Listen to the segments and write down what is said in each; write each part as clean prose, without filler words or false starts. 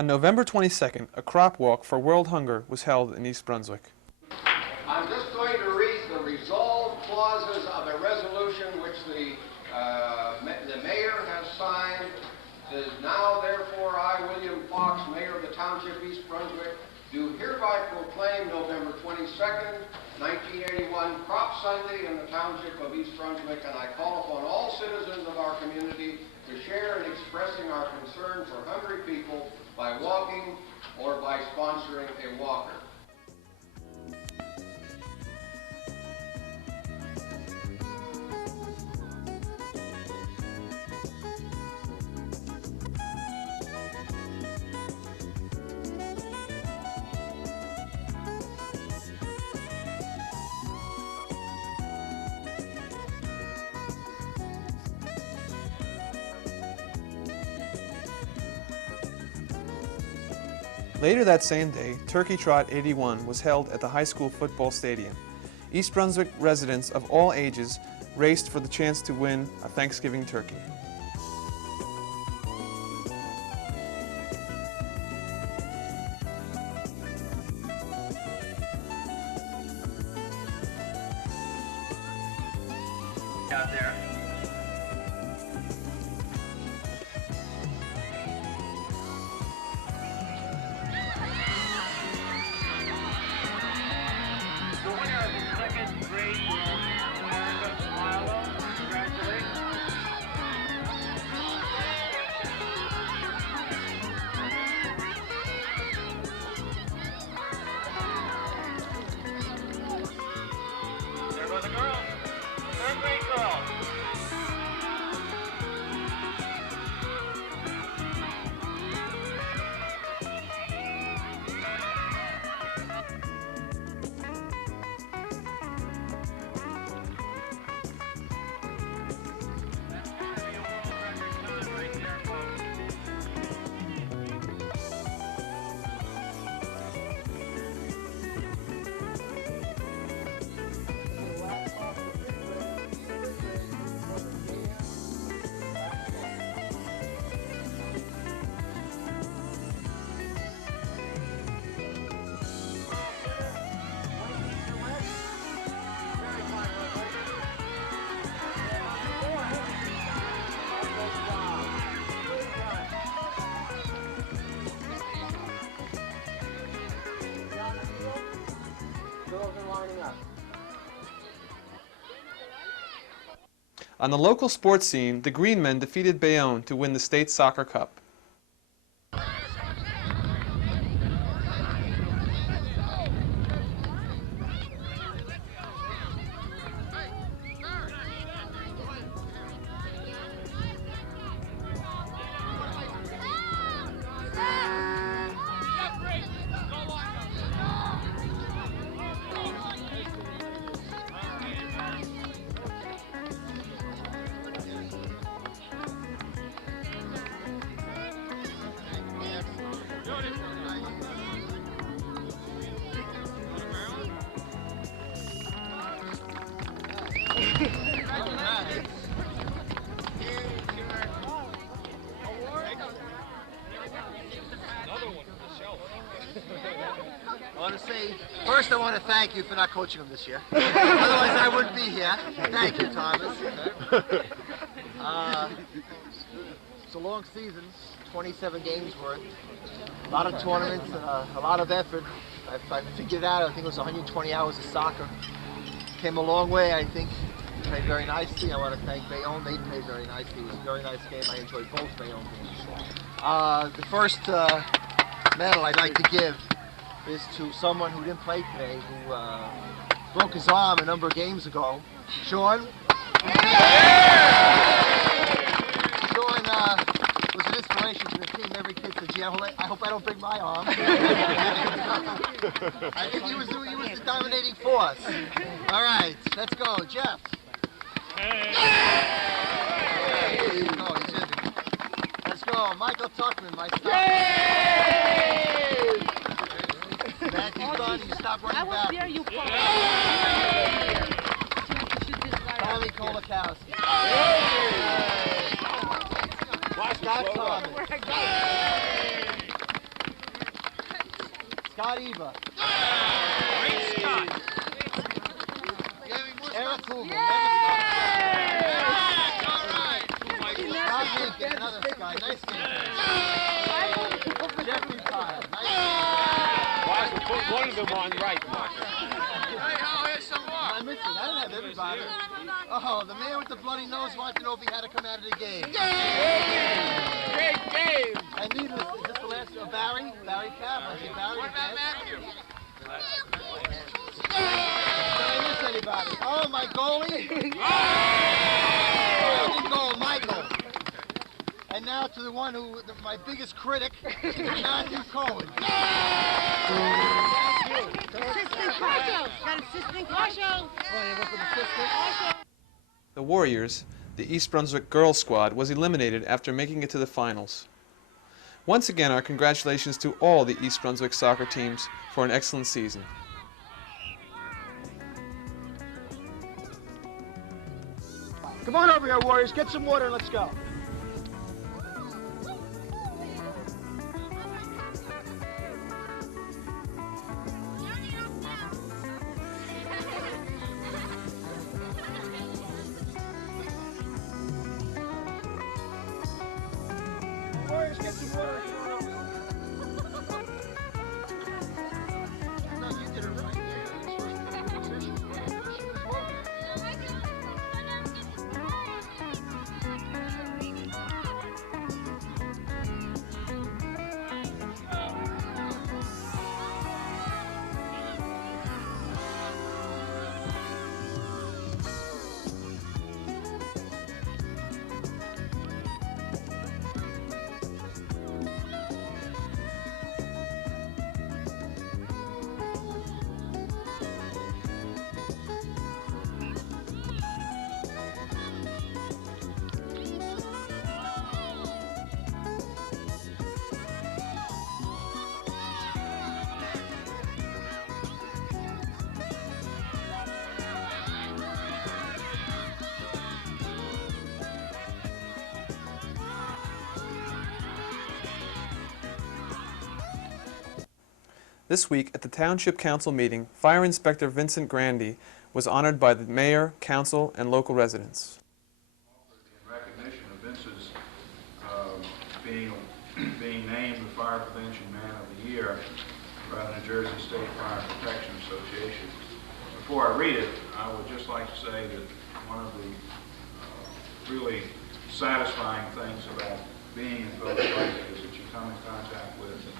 On November 22nd, a crop walk for World Hunger was held in East Brunswick. I'm just going to read the resolve clauses of a resolution which the mayor has signed. It is now, therefore, I, William Fox, Mayor of the Township of East Brunswick, do hereby proclaim November 22nd, 1981, Crop Sunday in the Township of East Brunswick, and I call upon all citizens of our community to share in expressing our concern for hungry people by walking or by sponsoring a walker. Later that same day, Turkey Trot 81 was held at the high school football stadium. East Brunswick residents of all ages raced for the chance to win a Thanksgiving turkey. Out there. The winner of the second grade America, Milo, congratulations. There go the girls. Third grade girls. On the local sports scene, the Greenmen defeated Bayonne to win the state soccer cup. I want to say, first I want to thank you for not coaching them this year. Otherwise I wouldn't be here. Thank you, Thomas. It's a long season, 27 games worth. A lot of tournaments, a lot of effort. I figured it out, I think it was 120 hours of soccer. Came a long way, I think. Played very nicely. I want to thank Bayonne. They played very nicely. It was a very nice game. I enjoyed both Bayonne games. The first medal I'd like to give is to someone who didn't play today, who broke his arm a number of games ago. Sean? Sean was an inspiration to the team. Every kid said, gee, I hope I don't break my arm. I think he was the dominating force. All right, let's go. Jeff. Hey. There you go, he's in. Let's go. Michael Tuckman, my stop. Matthew Dunn, you stop running back. I was there, you Tommy Kolakowski. Scott Thomas. Scott Eva. Great Scott. Eric Hoover. Rob Lincoln, another Scott. Nice game. Jeffrey Kyle. Nice game. Put one of them on right, Mark. I'm missing. I didn't have everybody. Oh, the man with the bloody nose wanted to know if he had to come out of the game. Great game. And needless, is this the last? Barry? Barry Capp. I see Barry. What about Matthew? Did I miss anybody? Oh, my goalie. Golden goal, Michael. And now to the one who, my biggest critic, Matthew Cohen. The Warriors, the East Brunswick girls squad, was eliminated after making it to the finals. Once again, our congratulations to all the East Brunswick soccer teams for an excellent season. Come on over here, Warriors. Get some water and let's go. Warriors, get some water. No, you did it right. This week at the Township Council meeting, Fire Inspector Vincent Grandy was honored by the mayor, council, and local residents. In recognition of Vince's being named the Fire Prevention Man of the Year by the New Jersey State Fire Protection Association. Before I read it, I would just like to say that one of the really satisfying things about being in Village Life is that you come in contact with and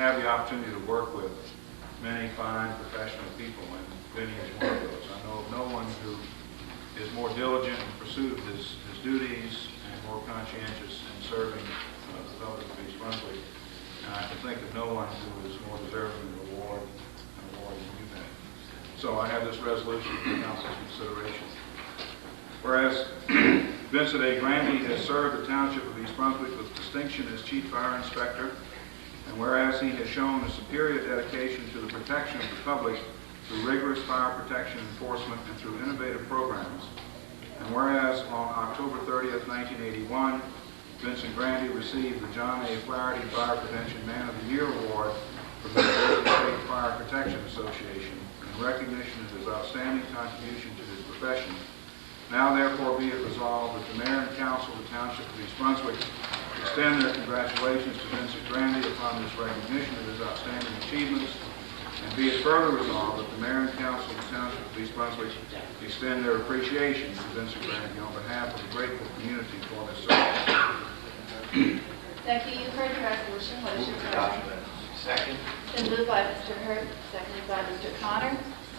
have the opportunity to work with many fine professional people, and Vinny is one of those. I know of no one who is more diligent in pursuit of his duties and more conscientious in serving the public of East Brunswick. And I can think of no one who is more deserving of an award than you have. So I have this resolution for the council's consideration. Whereas Vincent A. Grandy has served the Township of East Brunswick with distinction as Chief Fire Inspector, and whereas he has shown a superior dedication to the protection of the public through rigorous fire protection enforcement and through innovative programs, and whereas on October 30th, 1981, Vincent Grandy received the John A. Flaherty Fire Prevention Man of the Year Award from the New Jersey State Fire Protection Association in recognition of his outstanding contribution to his profession. Now therefore be it resolved that the Mayor and Council of the Township of East Brunswick extend their congratulations to Vincent Grandy upon this recognition of his outstanding achievements, and be it further resolved that the Mayor and Council of the Township of East Brunswick extend their appreciation to Vincent Grandy on behalf of the grateful community for his service. Thank you. You've heard the resolution. What is your pleasure? Second. Been moved by Mr. Hurt, seconded by Mr. Connor.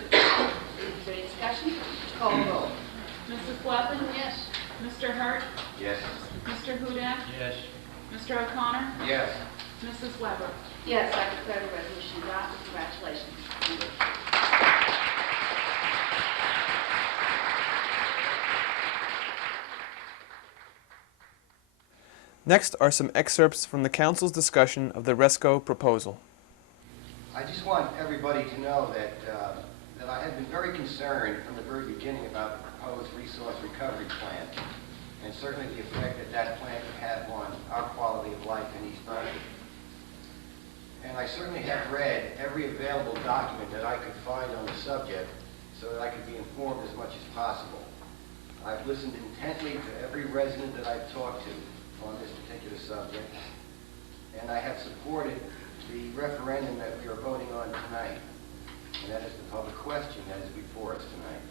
Is there any discussion? Call the roll. Mrs. Blackman? Yes. Mr. Hurt? Yes. Mr. Hudak? Yes. Mr. O'Connor? Yes. Mrs. Weber? Yes, I declare the resolution adopted. Congratulations. Next are some excerpts from the council's discussion of the RESCO proposal. I just want everybody to know that that I have been very concerned from the very beginning about the proposed resource recovery plan, and certainly the effect that that plan could have on our quality of life in East Brunswick. and I certainly have read every available document that I could find on the subject so that I could be informed as much as possible. I've listened intently to every resident that I've talked to on this particular subject, and I have supported the referendum that we are voting on tonight, and that is the public question that is before us tonight.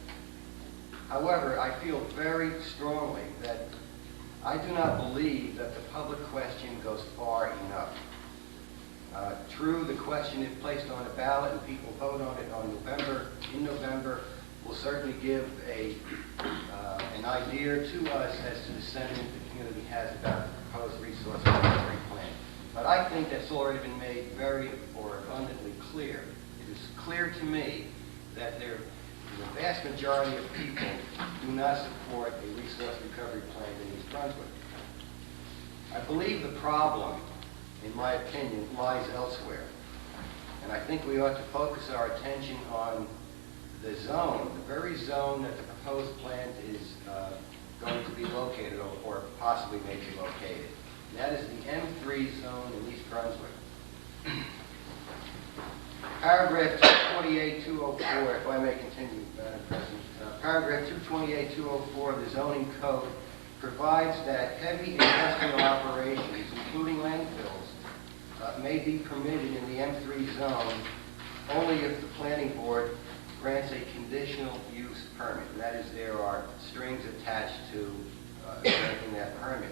However, I feel very strongly that I do not believe that the public question goes far enough. True, the question is placed on a ballot and people vote on it in November, will certainly give an idea to us as to the sentiment the community has about the proposed resource recovery plan. But I think that's already been made very abundantly clear. It is clear to me that the vast majority of people do not support a resource recovery plan in East Brunswick. I believe the problem, in my opinion, lies elsewhere. And I think we ought to focus our attention on the zone, the very zone that the proposed plant is going to be located or possibly may be located. And that is the M3 zone in East Brunswick. Paragraph 228-204, if I may continue, Madam President. Paragraph 228-204 of the zoning code provides that heavy industrial operations, including landfills, may be permitted in the M3 zone only if the planning board grants a conditional use permit. And that is, there are strings attached to granting that permit.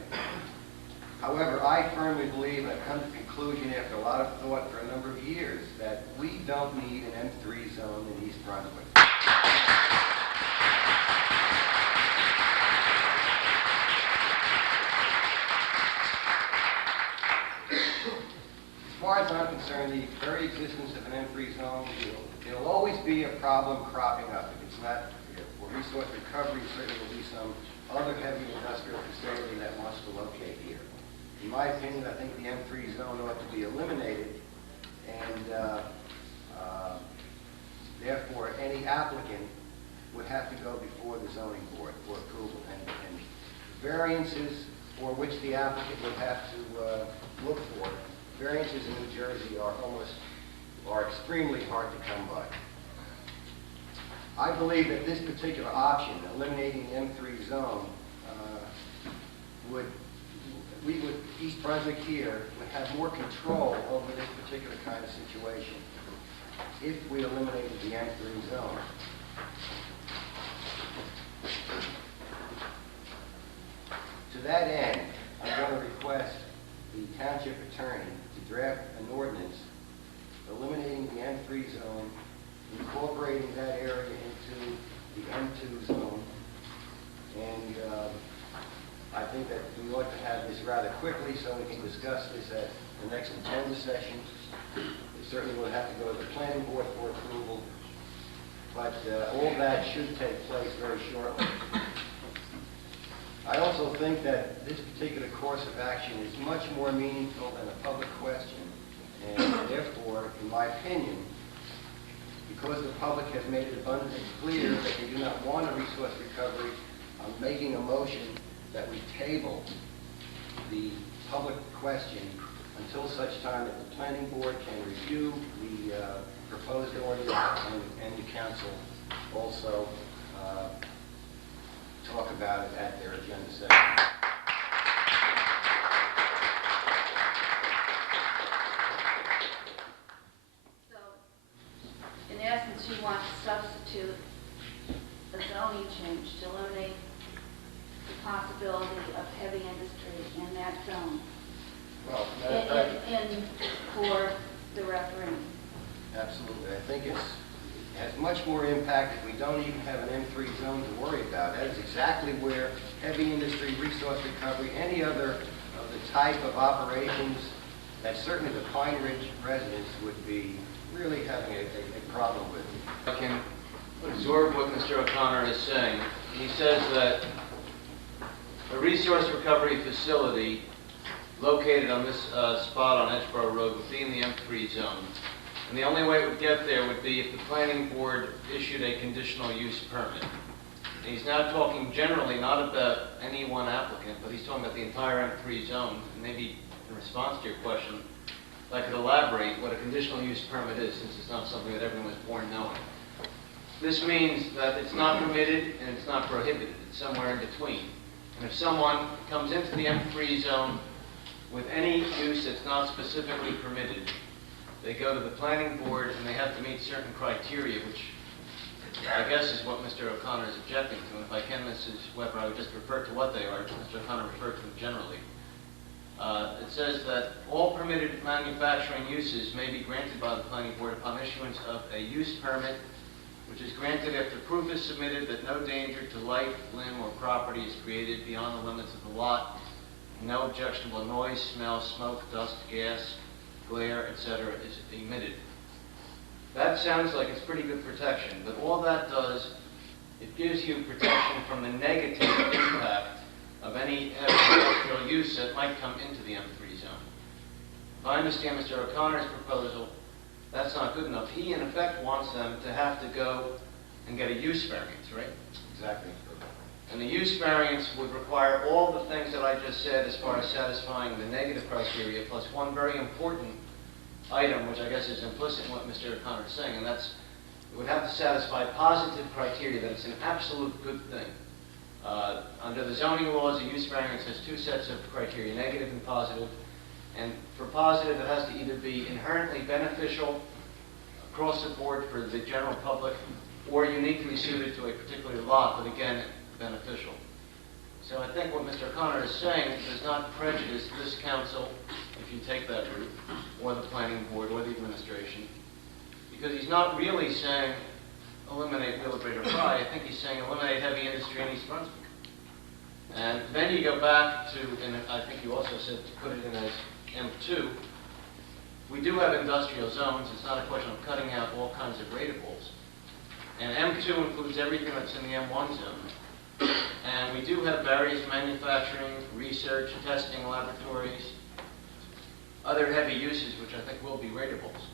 However, I firmly believe, and I've come to the conclusion after a lot of thought for a number of years, that we don't need an M3 zone in East Brunswick. As far as I'm concerned, the very existence of an M3 zone, there'll always be a problem cropping up. If it's not for resource recovery, certainly will be some other heavy industrial facility that wants to locate here. In my opinion, I think the M3 zone ought to be eliminated, and therefore any applicant would have to go before the zoning board for approval. And variances for which the applicant would have to look for, variances in New Jersey are extremely hard to come by. I believe that this particular option, eliminating the M3 zone, East Brunswick here would have more control over this particular kind of situation if we eliminated the M3 zone. To that end, I'm going to request the township attorney to draft an ordinance eliminating the M3 zone, incorporating that area into the M2 zone, and I think that we ought to have this rather quickly so we can discuss this at the next agenda session. It certainly will have to go to the planning board for approval, but all that should take place very shortly. I also think that this particular course of action is much more meaningful than a public question, and therefore, in my opinion, because the public has made it abundantly clear that they do not want a resource recovery, I'm making a motion that we table the public question until such time that the planning board can review the proposed ordinance and the council also talk about it at their agenda session. So, in essence, you want to substitute a zoning change to eliminate the possibility of heavy industry in that zone Well, for the referendum. absolutely. I think it has much more impact if we don't even have an M3 zone to worry about. That is exactly where heavy industry, resource recovery, any other of the type of operations that certainly the Pine Ridge residents would be really having a problem with. I can absorb what Mr. O'Connor is saying. He says that a resource recovery facility located on this spot on Edgeboro Road would be in the M3 zone. And the only way it would get there would be if the planning board issued a conditional use permit. And he's now talking generally not about any one applicant, but he's talking about the entire M3 zone. And maybe in response to your question, if I could elaborate what a conditional use permit is, since it's not something that everyone was born knowing. This means that it's not permitted and it's not prohibited. It's somewhere in between. And if someone comes into the M3 zone with any use that's not specifically permitted, they go to the planning board and they have to meet certain criteria, which I guess is what Mr. O'Connor is objecting to. And if I can, Mrs. Weber, I would just refer to what they are. Mr. O'Connor referred to them generally. It says that all permitted manufacturing uses may be granted by the planning board upon issuance of a use permit, which is granted after proof is submitted that no danger to life, limb, or property is created beyond the limits of the lot, no objectionable noise, smell, smoke, dust, gas, glare, etc. is emitted. That sounds like it's pretty good protection, but all that does, it gives you protection from the negative impact of any heavy industrial use that might come into the M3 zone. If I understand Mr. O'Connor's proposal, that's not good enough. He, in effect, wants them to have to go and get a use variance, right? Exactly. And the use variance would require all the things that I just said as far as satisfying the negative criteria, plus one very important item, which I guess is implicit in what Mr. O'Connor is saying, and that's, it would have to satisfy positive criteria that it's an absolute good thing. Under the zoning laws, a use variance has two sets of criteria, negative and positive. And for positive, it has to either be inherently beneficial across the board for the general public or uniquely suited to a particular lot, but again, beneficial. So I think what Mr. O'Connor is saying does not prejudice this council, if you take that route, or the planning board, or the administration, because he's not really saying eliminate Wheelabrator Fry. I think he's saying eliminate heavy industry in East Brunswick. And then you go back to, and I think you also said to put it in as M2. We do have industrial zones. It's not a question of cutting out all kinds of ratables. And M2 includes everything that's in the M1 zone. And we do have various manufacturing, research, testing laboratories, other heavy uses, which I think will be ratables.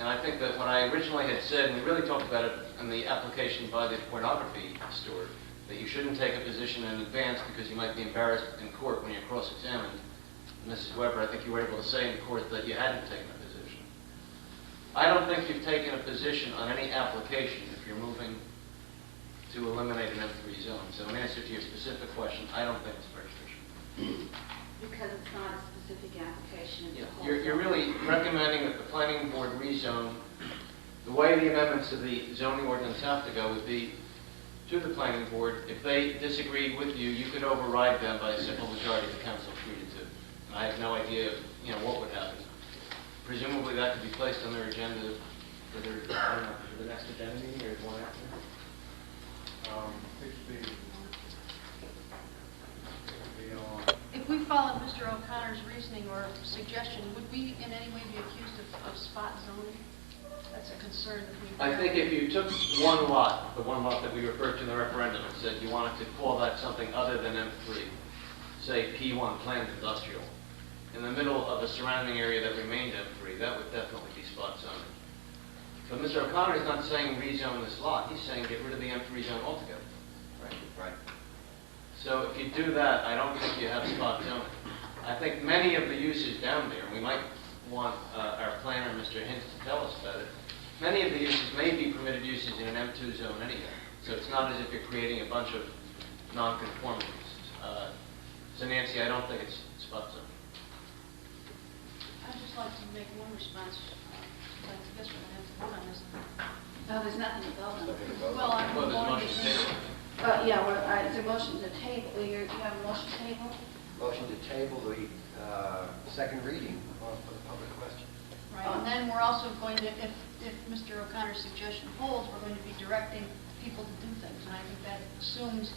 And I think that what I originally had said, and we really talked about it in the application by the pornography store, that you shouldn't take a position in advance because you might be embarrassed in court when you're cross-examined. Mrs. Weber, I think you were able to say in court that you hadn't taken a position. I don't think you've taken a position on any application if you're moving to eliminate an M3 zone. So in answer to your specific question, I don't think it's prejudicial. Because it's not a specific application. It's a whole You're zone. really recommending that the planning board rezone. The way the amendments to the zoning ordinance have to go would be to the planning board. If they disagreed with you, you could override them by a simple majority of the council 3-2. And I have no idea, what would happen. Presumably that could be placed on their agenda for their, I don't know, for the next agenda meeting or the one after. If we followed Mr. O'Connor's reasoning or suggestion, would we in any way be accused of spot zoning? That's a concern that we... I think if you took one lot, the one lot that we referred to in the referendum, and said you wanted to call that something other than M3, say P1, planned industrial, in the middle of a surrounding area that remained M3, that would definitely be spot zoning. But Mr. O'Connor is not saying rezone this lot. He's saying get rid of the M3 zone altogether. Right. So if you do that, I don't think you have spot zoning. I think many of the uses down there, and we might want our planner, Mr. Hintz, to tell us about it, many of the uses may be permitted uses in an M2 zone anyway. So it's not as if you're creating a bunch of non-conformities. So Nancy, I don't think it's spot zoning. I'd just like to make one response. I guess we're going to have to vote on this. No, there's nothing to vote on. Well, I'm Well, there's a voting motion to this. table. Yeah, it's a motion to table. You have a motion to table? Motion to table the second reading for the public question. Right, and then we're also going to, if Mr. O'Connor's suggestion holds, we're going to be directing people to do things. And I think that assumes,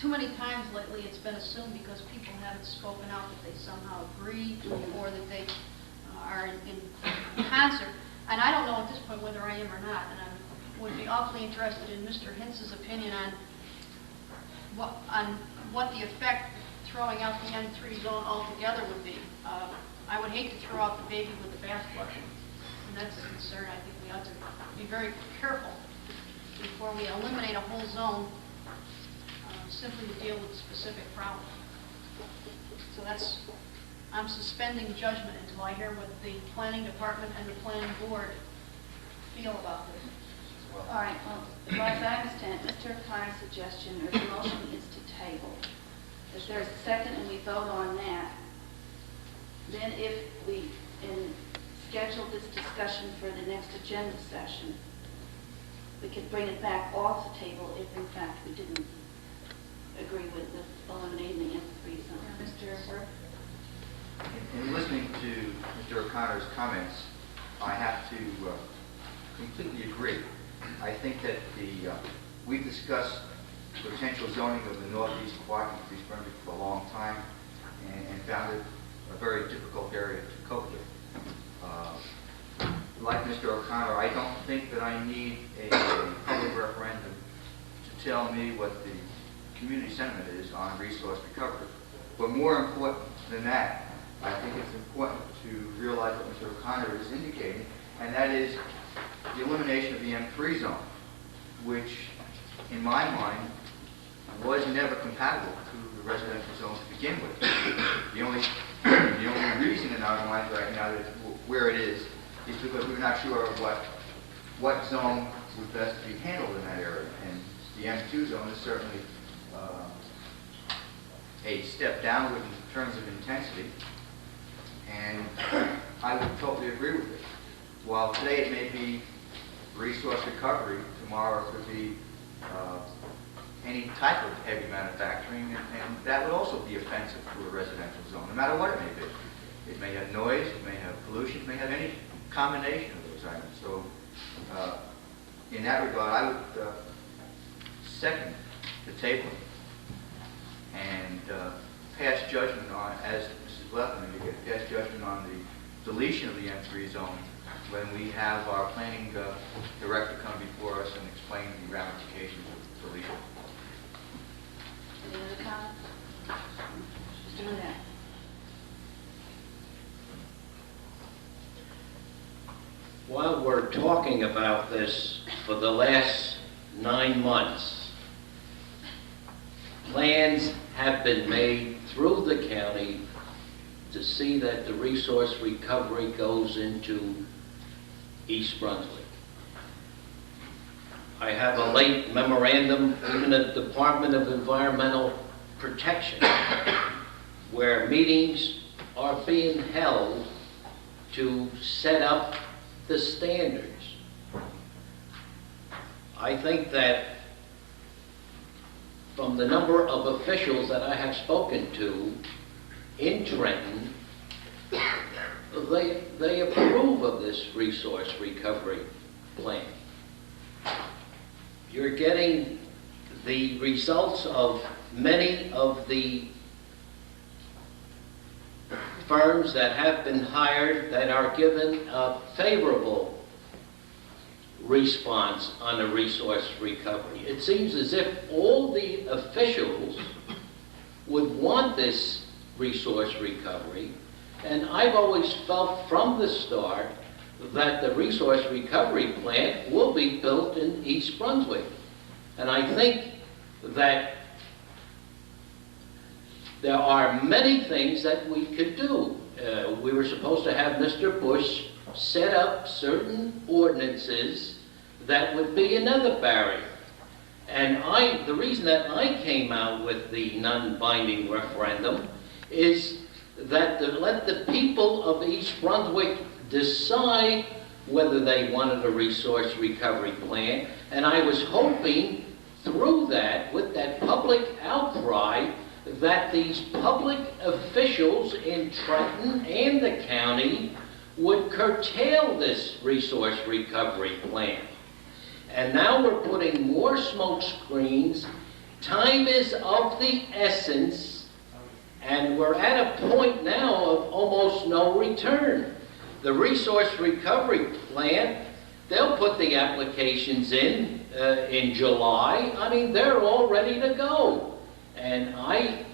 too many times lately it's been assumed because people haven't spoken out that they somehow agree or that they are in concert. And I don't know at this point whether I am or not, and I would be awfully interested in Mr. Hintz's opinion on what the effect throwing out the M3 zone altogether would be. I would hate to throw out the baby with the bathwater, and that's a concern. I think we ought to be very careful before we eliminate a whole zone simply to deal with a specific problem. So that's I'm suspending judgment until I hear what the planning department and the planning board feel about this. All right, well, as far as I understand, Mr. O'Connor's suggestion or the motion is to table. If there's a second and we vote on that, then if we schedule this discussion for the next agenda session, we could bring it back off the table if in fact we didn't agree with the eliminating the M3 zone. Mr. Burke? In listening to Mr. O'Connor's comments, I have to completely agree. I think that we've discussed potential zoning of the northeast quadrant of East Brunswick for a long time and found it a very difficult area to cope with. Like Mr. O'Connor, I don't think that I need a public referendum to tell me what the community sentiment is on resource recovery. But more important than that, I think it's important to realize what Mr. O'Connor is indicating, and that is the elimination of the M3 zone, which, in my mind, was never compatible to the residential zone to begin with. The only reason in our minds right now that where it is because we're not sure of what zone would best be handled in that area. And the M2 zone is certainly a step downward in terms of intensity, and I would totally agree with it. While today it may be resource recovery, tomorrow it could be any type of heavy manufacturing, and that would also be offensive to a residential zone, no matter what it may be. It may have noise, it may have pollution, it may have any combination of those items. So in that regard, I would second the tabling and pass judgment on, as Mrs. Leffman indicated, pass judgment on the deletion of the M3 zone when we have our planning director come before us and explain the ramifications of deletion. Any other comments? Mr. Hudak? While we're talking about this for the last 9 months, plans have been made through the county to see that the resource recovery goes into East Brunswick. I have a late memorandum, even at the Department of Environmental Protection, where meetings are being held to set up the standards. I think that from the number of officials that I have spoken to in Trenton, they approve of this resource recovery plan. You're getting the results of many of the firms that have been hired that are given a favorable response on the resource recovery. It seems as if all the officials would want this resource recovery, and I've always felt from the start that the resource recovery plant will be built in East Brunswick. And I think that there are many things that we could do. We were supposed to have Mr. Bush set up certain ordinances that would be another barrier. And the reason that I came out with the non-binding referendum is that to let the people of East Brunswick decide whether they wanted a resource recovery plan. And I was hoping through that, with that public outcry, that these public officials in Trenton and the county would curtail this resource recovery plan. And now we're putting more smoke screens. Time is of the essence, and we're at a point now of almost no return. The resource recovery plan, they'll put the applications in July. I mean, they're all ready to go. And I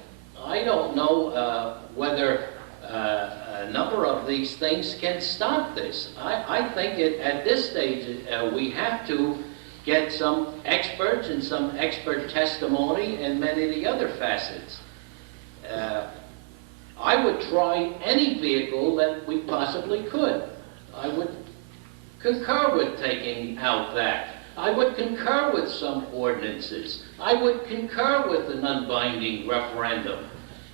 don't know whether a number of these things can stop this. I think at this stage we have to get some experts and some expert testimony and many of the other facets. I would try any vehicle that we possibly could. I would concur with taking out that. I would concur with some ordinances. I would concur with an unbinding referendum.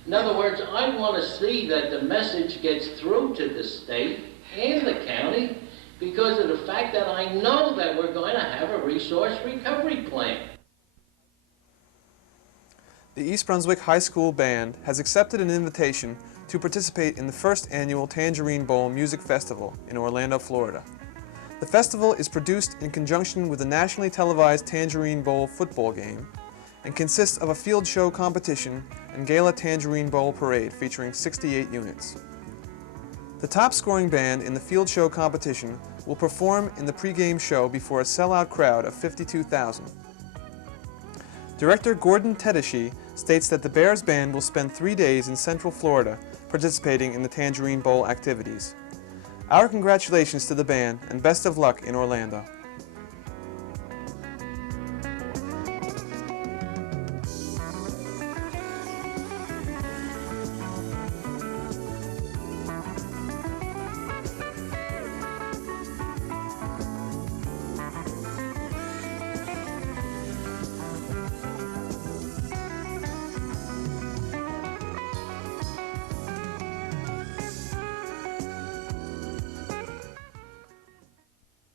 In other words, I want to see that the message gets through to the state and the county because of the fact that I know that we're going to have a resource recovery plan. The East Brunswick High School Band has accepted an invitation to participate in the first annual Tangerine Bowl Music Festival in Orlando, Florida. The festival is produced in conjunction with the nationally televised Tangerine Bowl football game and consists of a field show competition and gala Tangerine Bowl parade featuring 68 units. The top scoring band in the field show competition will perform in the pregame show before a sellout crowd of 52,000. Director Gordon Tedeschi states that the Bears Band will spend 3 days in Central Florida participating in the Tangerine Bowl activities. Our congratulations to the band and best of luck in Orlando.